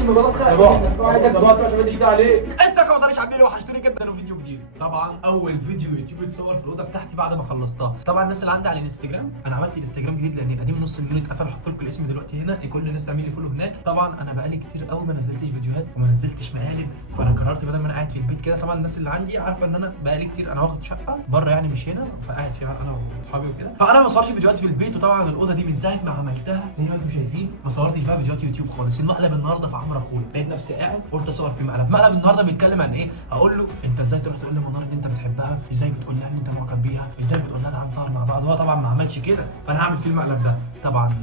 عشان ما بضغط خلق قاعدك بقى عشان ما اديش عليك. ازيك يا وطني عاملين ايه؟ وحشتوني جدا. وفيديو جديد طبعا، اول فيديو يوتيوب يتصور في الاوضه بتاعتي بعد ما خلصتها. طبعا الناس اللي عندي على الانستجرام، انا عملت انستجرام جديد لان القديم نص مليون اتقفل. هحط لكم الاسم دلوقتي هنا، كل الناس تعمل لي فولو هناك. طبعا انا بقالي كتير قوي ما نزلتش فيديوهات وما نزلتش مقالب، فانا قررت بدل ما انا قاعد في البيت كده. طبعا الناس اللي عندي عارفه ان انا بقالي كتير انا واخد شقه بره يعني مش هنا، فقاعد فيها انا واصحابي وكده، فانا ما بصورش فيديوهات في البيت. وطبعا الاوضه دي من ساعه ما عملتها زي ما انتم شايفين ما صورتش بقى فيديوهات يوتيوب خالص. المقلب النهارده في عمرو اخويا، لقيت نفسي قاعد قلت اصور في مقلب النهارده بيتكلم عن ايه. هقول له انت ازاي تروح تقول لمنار ان انت بتحبها، ازاي بتقول لها ان انت معجب بيها، ازاي بتقول لها تعالى نسهر مع بعض. هو طبعا ما عملش كده، فانا هعمل فيه المقلب ده. طبعا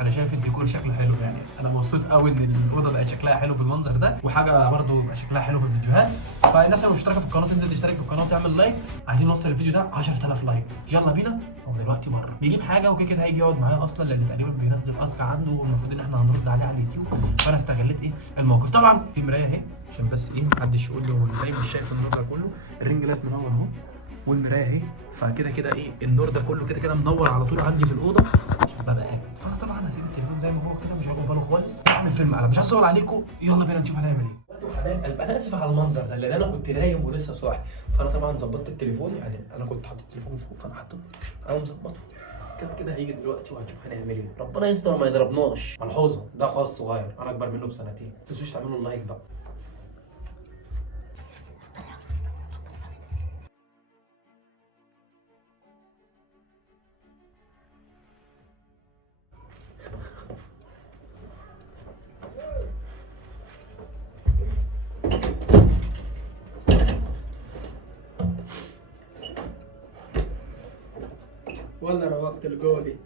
انا شايف الديكور شكله حلو، يعني انا مبسوط قوي ان الاوضه بقت شكلها حلو بالمنظر ده، وحاجه برده يبقى شكلها حلو في الفيديوهات. فالناس اللي مشتركه في القناه تنزل تشترك في القناه وتعمل لايك. عايزين نوصل الفيديو ده 10000 لايك. يلا بينا. هو دلوقتي بره بيجيب حاجه وكده كده هيجي يقعد معايا اصلا، لان تقريبا بينزل اسك عنده والمفروض ان احنا هنرد عليه على اليوتيوب. فانا استغلت ايه الموقف. طبعا في مرايه اهي عشان بس ايه محدش يقول لي هو ازاي مش شايف النور ده كله. الرينج لايت منور اهو والمرايه اهي، فكده كده ايه النور ده كله كده كده منور على طول عندي في الاوضه عشان ببقى قاعد. فانا طبعا هسيب التليفون زي ما هو كده، مش هاخد باله خالص. هعمل فيلم قلب، مش هصور عليكم. يلا بينا نشوف هنعمل ايه. حبايب قلب، انا اسف على المنظر ده لان انا كنت نايم ولسه صاحي. فانا طبعا ظبطت التليفون، يعني انا كنت حاطط التليفون فوق فانا حاطه انا مظبطه كده كده. هيجي دلوقتي وهنشوف هنعمل ايه. ربنا يستر وما يضربناش. ملحوظه، ده خاص صغير انا اكبر منه بسنتين، ما تنسوش تعملوا اللايك بقى. ولا روقت اللي جوه دي.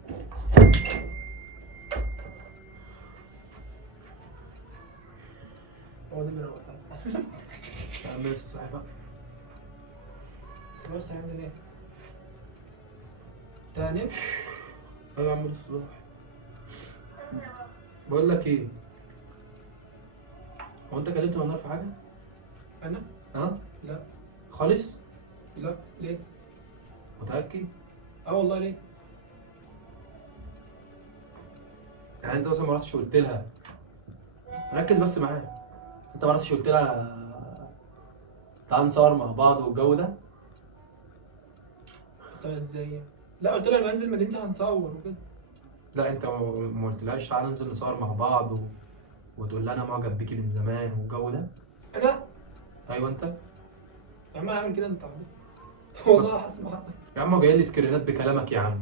هو ده اللي روقتها. انا لسه صاحي بقى. بص هنعمل ايه؟ تاني؟ ايوه يا عم لسه صاحي. بقول لك ايه، هو انت كلمت منار في حاجه؟ انا؟ ها؟ لا خالص؟ لا. ليه؟ متاكد؟ اه والله ليه؟ يعني انت مثلا ما رحتش قلت لها، ركز بس معايا، انت ما رحتش قلت لها تعال نصور مع بعض والجو ده؟ حصل ازاي؟ لا قلت لها لما انزل مدينتي هنصور وكده. لا انت ما قلتلهاش تعال ننزل نصور مع بعض وتقول لها انا معجب بيكي من زمان والجو ده؟ انا؟ ايوه انت. يا عم انا هعمل كده انت عبيط. والله حصل ما حصل. يا عم جاي لي سكرينات بكلامك يا عم.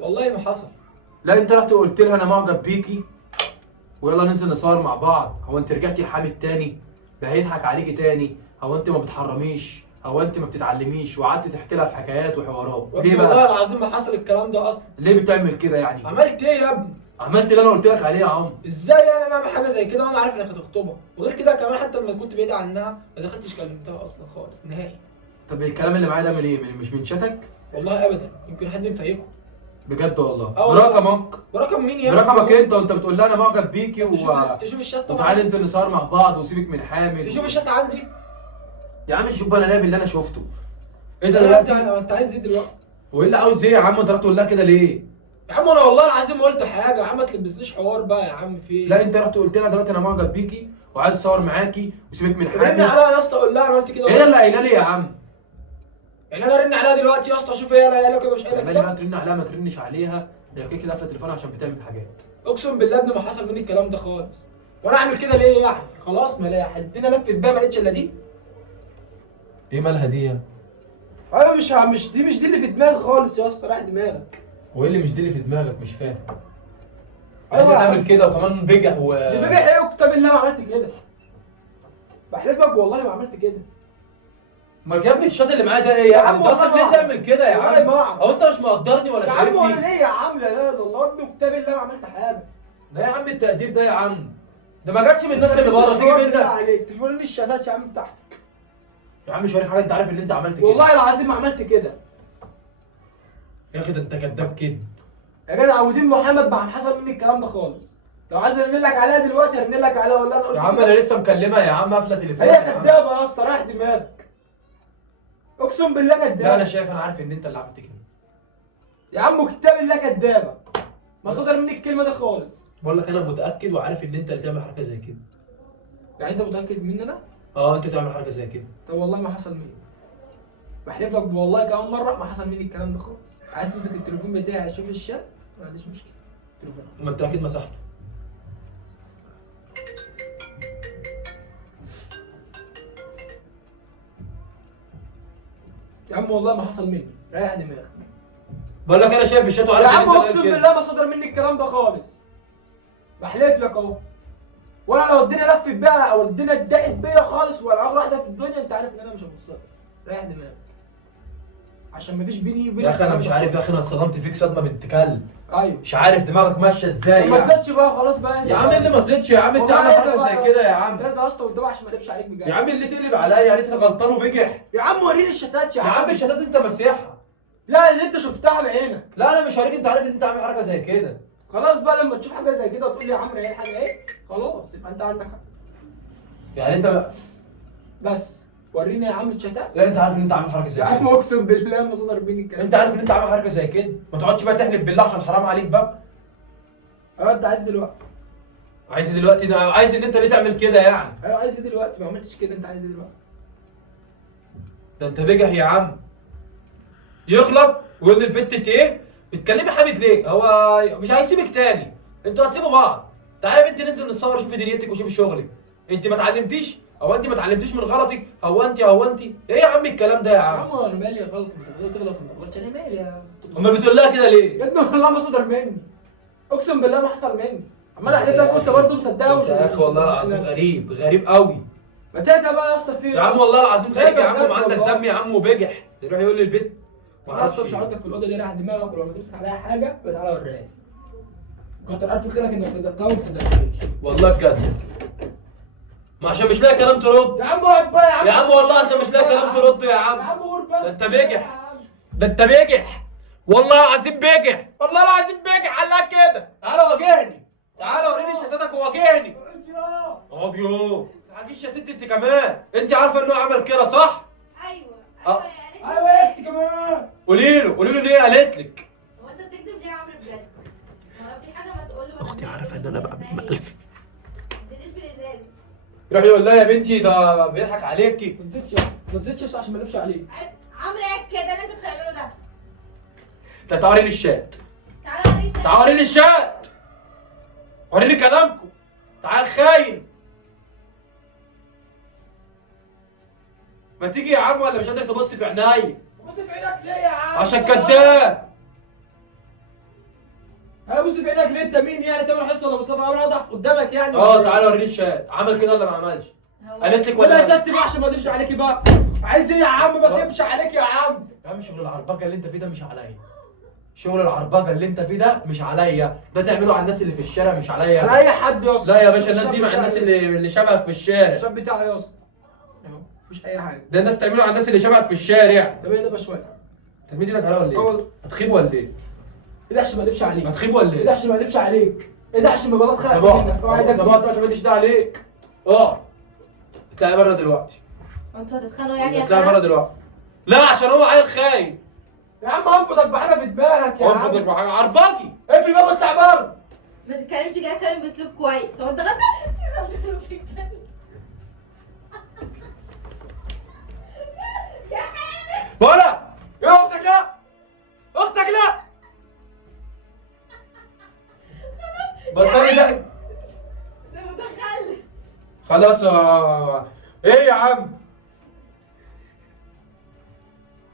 والله ما حصل. لا انت رحت قلت لها انا معجب بيكي ويلا ننزل نصور مع بعض. هو انت رجعتي لحامد تاني؟ ده هيضحك عليكي تاني. هو انت ما بتحرميش؟ هو انت ما بتتعلميش؟ وقعدت تحكي لها في حكايات وحوارات ليه بقى؟ والله العظيم ما حصل الكلام ده اصلا. ليه بتعمل كده يعني؟ عملت ايه يا ابني؟ عملت اللي انا قلت لك عليه يا عم. ازاي يعني انا اعمل حاجه زي كده وانا عارف انك هتخطبها؟ وغير كده كمان حتى لما كنت بعيد عنها ما دخلتش كلمتها اصلا خالص نهائي. طب الكلام اللي معايا ده من ايه؟ مش من شاتك؟ والله ابدا، يمكن حد مفيكم. بجد والله؟ اه والله. برقمك؟ برقم مين يا ابني؟ برقمك انت وانت بتقول لها انا معجب بيكي تشوف الشات طبعا. وتعالى ننزل نصور مع بعض وسيبك من حامد تشوف الشات عندي. يا عم شوف انا نايم اللي انا شفته. ايه ده لا دلوقتي؟ انت عايز ايه دلوقتي؟ وايه اللي عاوز ايه يا عم؟ انت رحت تقول لها كده ليه؟ يا عم انا والله العظيم ما قلت حاجه يا عم، ما تلبسنيش حوار بقى يا عم في ايه؟ لا انت رحت قلت لها دلوقتي انا معجب بيكي وعايز اصور معاكي وسيبك من رن حامد. عليها يا اسطى قول لها انا قلت كده. ايه اللي قايله لي يا عم؟ يعني انا ارن عليها دلوقتي يا اسطى اشوف هي قايله كده مش قايله يعني بقى كده؟ ترن عليها ما ترنش عليها، هي كده كده قافله تليفونها عشان بتعمل حاجات. اقسم بالله ابني ما حصل مني الكلام ده خالص. وانا اعمل كده ليه يعني؟ خلاص ما لا الدنيا لفت بيها ما لقيتش الا دي. ايه مالها دي يا؟ ايوه مش دي اللي في دماغي خالص يا اسطى، رايح دماغك. وايه اللي مش دي اللي في دماغك؟ مش فاهم. ايوه تعمل كده وكمان بجح اللي بجح ايه؟ كتاب الله ما عملت كده. بحلفك والله ما عملت كده. ما يا ابني الشات اللي معايا ده ايه يا عم؟ انت اصلا ليه تعمل كده يا عم؟ هو انت مش مقدرني ولا يا عم شايفني؟ ولا ليه يا عم؟ لا اله الا الله ابني وكتاب الله ما عملت حاجه. ده يا عم التقدير ده يا عم، ده ما جاتش من الناس اللي بره، تيجي منك. عليك تقول لي الشهادات يا عم بتاعتك. يا عم مش وريك حاجه، انت عارف ان انت عملت كده. والله العظيم ما عملت كده. يا اخي ده انت كداب كده. يا جدع ودين محمد ما حصل مني الكلام ده خالص. لو عايز ارن لك عليها دلوقتي هرن لك عليها ولا انا قلت يا عم كده؟ انا لسه مكلمها يا عم، قافله تليفوني. هي كدابه يا اسطى، رايح دماغك. اقسم بالله كدابه. لا انا شايف، انا عارف ان انت اللي عملت كده. يا عم كتاب الله كدابه. ما صدر مني الكلمه دي خالص. بقول لك انا متاكد وعارف ان انت اللي تعمل حركه زي كده. يعني انت متاكد مني انا؟ اه انت تعمل حاجه زي كده. طب والله ما حصل مني. بحلف لك والله كمان مره ما حصل مني الكلام ده خالص. عايز تمسك التليفون بتاعي تشوف الشات ما عنديش مشكله. تليفون ما انت اكيد مسحته. يا عم والله ما حصل مني، ريح دماغك. بقول لك انا شايف الشات وعارف يا ان عم انت اقسم كده. بالله ما صدر مني الكلام ده خالص. بحلف لك اهو. ولا لو الدنيا لفت بيا او الدنيا اتضاقت بيا خالص ولا اخر واحده في الدنيا انت عارف ان انا مش هبص لك. ريح دماغك. عشان مفيش بيني وبينك. يا اخي انا كلام مش ده عارف يا خالص. اخي، انا اتصدمت فيك صدمه بنت كلب. ايوه. مش عارف دماغك ماشيه ازاي طب ما يعني. تزيدش بقى خلاص بقى. يا عم انت ما زدتش يا عم، انت والله عامل ايه حاجه ده زي بقى؟ كده يا عم. ده يا اسطى قدام عشان ما اقلبش عليك بجد. يا عم اللي تقلب عليا يعني انت غلطان وبجح. يا عم وريني الشتات يا عم الشتات انت مسيحها. لا اللي انت شفتها بعينك. لا انا مش هوريك، انت عارف ان انت عامل حاجه زي كده. خلاص بقى لما تشوف حاجه زي كده وتقول لي يا عمرو ايه الحاجه ايه، خلاص يبقى انت عندك حق. يعني انت بس وريني يا عم الشتات. لا انت عارف ان انت عامل حركه زي يا عم كده. اقسم بالله ما صدر مني الكلام. انت عارف ان انت عامل حركه زي كده، ما تقعدش بقى تحلف بالله عشان حرام عليك بقى. ايوه انت عايز دلوقتي. عايز دلوقتي ده، عايز ان انت ليه تعمل كده يعني؟ ايوه عايز دلوقتي، ما عملتش كده انت عايز دلوقتي. ده انت بجح يا عم. يغلط ويقول للبنت ايه؟ بتكلمي حامد ليه؟ هو مش هيسيبك تاني، انتوا هتسيبوا بعض. تعالى يا بنت ننزل نتصور، شوفي دنيتك وشوفي شغلك. انت ما اتعلمتيش؟ هو انت ما اتعلمتيش من غلطك؟ هو انت ايه يا عم الكلام ده يا يا عم؟ عم انا مالي غلط، انت تغلط ما تغلطش، انا مالي يا امال بتقول لها كده ليه؟ يا ابني والله ما صدر مني. اقسم بالله ما حصل مني. عمال احلف لك وانت برضه مصدقها ومش يا اخي والله العظيم غريب غريب قوي. ما تهدى بقى يا اسطى في يا عم والله العظيم غريب يا عم، بجد وعندك والله. دم يا عم وبجح. يروح يقول للبنت ما خلاص اعرفش مش هقعد لك في الاوضه دي، رايح دماغك ولما تمسك عليها حاجه يبقى تعالى وريها لي. كتر الف خيرك انك صدقتها وما صدقتنيش. والله بجد. ما عشان مش لاقي كلام ترد. يا عم اقعد بقى يا عم. يا عم والله عشان مش لاقي كلام ترد يا يا عم. عم قول بس. ده انت بجح. ده انت بجح. والله العظيم بجح. والله العظيم بجح على كده. تعالى واجهني. تعالى وريني شتاتك وواجهني. اقعد يوه. تعاليش يا ست انت كمان. انت عارفه انه عمل كده صح؟ ايوه يا ايوه يا انت كمان. قولي له ان هي قالت لك. هو انت بتكذب ليه يا عمرو بجد؟ ما لو في حاجه ما تقول له. اختي عارفه ان انا بعمل مقلب. ما تدينيش بالازاز. يروح يقول لها يا بنتي ده بيضحك عليكي. ما تزيدش عشان ما اقلبش عليك. عمرو عيب كده اللي انت بتعمله ده. ده تعالى وريني الشات. تعالى وريني الشات. تعالى وريني الشات. وريني كلامكم. تعال خاين. ما تيجي يا عم ولا مش قادر تبص في عينيا؟ بص في عينك ليه يا عم؟ عشان كداب. بص في عينك ليه؟ انت مين يعني؟ تامر حسني ولا مصطفى عمرو اضعف قدامك يعني؟ تعالى وريني الشات. عمل كده ولا ما عملش؟ هو- قالت لك ولا يا ولا ست بقى عشان ما اضيفش عليكي بقى. عايز ايه يا عم؟ ما تهبش عليك يا عم. يا عم شغل العربجه اللي انت فيه ده مش عليا. شغل العربجه اللي انت فيه ده مش عليا، ده تعمله على الناس اللي في الشارع مش عليا. على اي حد يا اسطى. لا يا باشا، الناس دي مع الناس اللي شبهك في الشارع. الشاب بتاعي يا اسطى. اهو مفيش اي حاجه. ده الناس تعمله على الناس اللي شبهك في الشارع. طب ايه ده بقى شويه؟ تلميذ ايدك عليا ولا ايه؟ أول. هتخيب ولا ايه؟ ايه ده عشان ما اقلبش عليك؟ هتخيب ولا ايه ايه؟ ده عشان ما اقلبش عليك؟ ايه ده عشان ما بلاط خلق طب منك؟ اقعد. اقعد طب اقعد عشان ما اديش ده عليك. اقعد. اطلعي بره دلوقتي. انتوا هتتخانقوا يعني يا اطلعي بره خالد؟ دلوقتي. لا عشان هو عيل خاين. يا عم انفضك بحاجه في دماغك يا عم. انفضك بحاجه عربجي. اقفل بقى واطلع بره. ما تتكلمش كده، اتكلم باسلوب كويس. هو انت غلطان؟ يا حبيبي. ولا يا اختك لا. اختك لا. بطلي ده. ده متخلف. خلاص ايه يا عم؟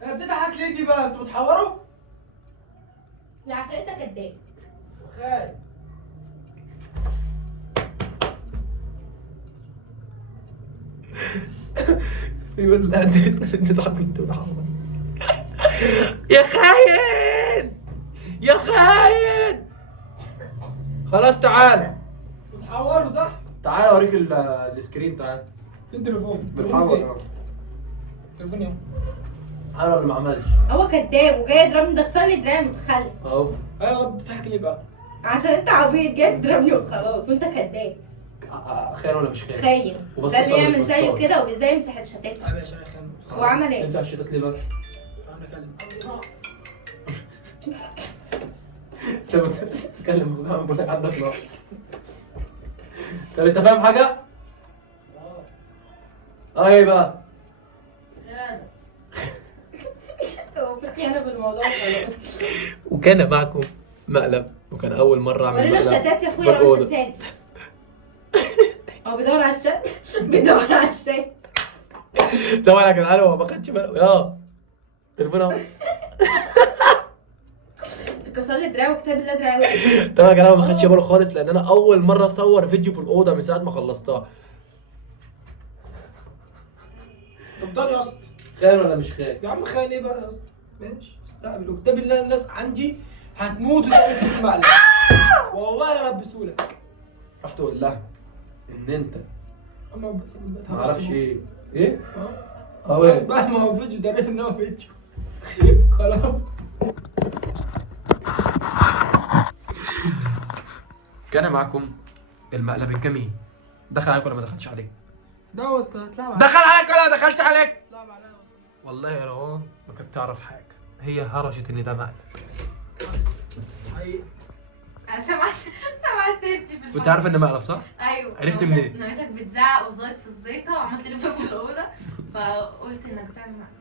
بتضحك ليه دي بقى؟ انتوا بتحوروا؟ لا عشان انت كداب. خير. يقول لا انت تحب انت بتحور. يا خاين يا خاين. خلاص تعال. بتحوروا صح؟ تعال اوريك السكرين. تعال فين تليفون؟ بالحور. تليفون يوم. عمل ولا ما عملش؟ هو كداب وجاي يضربني، ده كسر لي دراعي متخلف. اهو. ايوه بتضحك ليه بقى؟ عشان انت عبيط جاي تضربني وخلاص وانت كداب. خاين ولا مش خاين؟ خاين. وبص ده اللي صار يعمل بص زيه صار. كده وازاي يمسح الشتات. يا باشا انا خان. هو عمل ايه؟ انت الشتات ليه بقى؟ انا كلم. انت بتتكلم بقول لك عندك ناقص. طب انت فاهم حاجه؟ ايه بقى؟ خيانة. هو في خيانة في الموضوع خلاص. وكان معكم مقلب، وكان اول مره اعمل ورينا مقلب الشتات يا في اخويا لو الأوضة. انت سالك. هو بيدور على الشات. بيدور على الشات. طبعا يا جدعان هو ما كانش باله يا تليفون اهو. تكسر لي دراعي وكتاب الله دراعي. طبعا يا جدعان ما خدش باله خالص، لان انا اول مره اصور فيديو في الاوضه من ساعه ما خلصتها. طب يا اسطى خان ولا مش خان؟ يا عم خان ايه بقى يا اسطى؟ ماشي استقبل وكتاب الله الناس عندي هتموت وتعمل فيك مقلب. والله لا لبسهولك. راح تقول لها ان انت اما بس انا بقيت ما اعرفش ايه بس بقى ما هو فيديو ده عارف ان هو فيديو. خلاص. كان معكم المقلب الجميل. دخل عليك ولا ما دخلش عليك؟ دوت هتلعب دخل عليك ولا ما دخلش عليك؟ هتلعب عليا. والله يا روان ما كنت تعرف حاجه، هي هرجت ان ده مقلب. حقيقي. انا سامعه سيرتي في الحوار. كنت عارف ان مقلب صح؟ ايوه. عرفت منين؟ لقيتك بتزعق وزايد في الزيطه وعملت لف في الاوضه فقلت انك بتعمل معايا.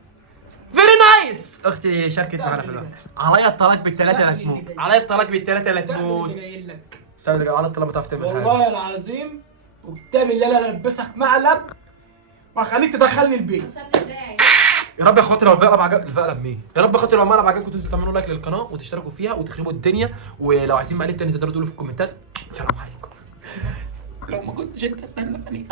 فيري نايس. اختي شاركت معانا في استقبل الوقت. اللي عليا الطلاق بالثلاثه لا استقبل اللي تموت، جاي. عليا الطلاق بالثلاثه لا تعمل تموت. اللي جاي لك. استنى على الطلاق ما تعرف تعمل حاجه. والله العظيم وكتاب اللي انا البسك مقلب وهخليك تدخلني البيت. كسر لي دراعي. يا رب يا اخواتي لو الفقره عجب الفقره مين؟ يا رب يا اخواتي لو المقلب عجبكم تنزلوا تعملوا لايك للقناه وتشتركوا فيها وتخربوا الدنيا، ولو عايزين مقالب تاني تقدروا تقولوا في الكومنتات. سلام عليكم. لو ما كنتش انت تدلعني